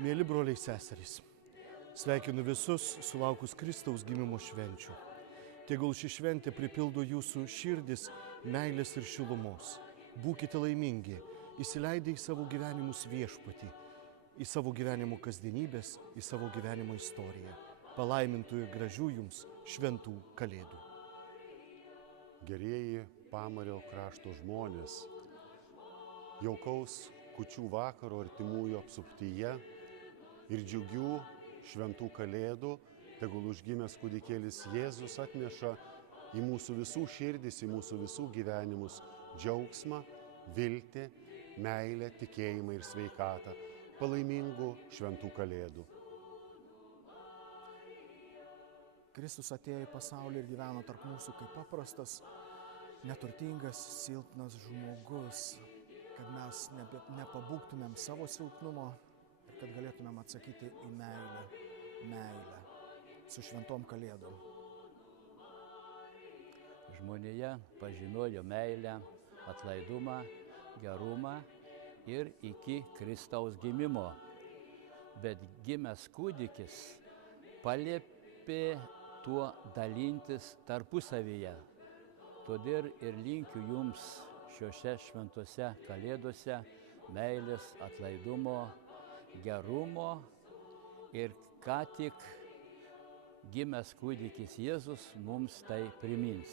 Mėly broliai seserys, sveikinu visus sulaukus Kristaus gimimo švenčių. Tegul ši šventė pripildo jūsų širdis, meilės ir šilumos. Būkite laimingi, įsileidę į savo gyvenimus viešpatį, į savo gyvenimo kasdienybės, į savo gyvenimo istoriją. Palaimintų ir gražių jums šventų kalėdų. Gerieji Pamario krašto žmonės, jaukaus kūčių vakaro artimųjų apsuptyje ir džiugių šventų kalėdų, tegul užgimęs kūdikėlis Jėzus atneša į mūsų visų širdis, į mūsų visų gyvenimus džiaugsmą, viltį, meilę, tikėjimą ir sveikatą. Palaimingų šventų kalėdų. Kristus atėjo į pasaulį ir gyveno tarp mūsų kaip paprastas, neturtingas, silpnas žmogus, kad mes nepabūgtumėm savo silpnumo ir kad galėtumėm atsakyti į meilę su šventom kalėdom. Žmonėje pažinojo meilę, atlaidumą, gerumą ir iki Kristaus gimimo. Bet gimęs kūdikis paliepė tuo dalintis tarpusavyje. Todėl ir linkiu jums šiuose šventose kalėdose meilės, atlaidumo, gerumo ir ką tik gimęs kūdikis Jėzus mums tai primins.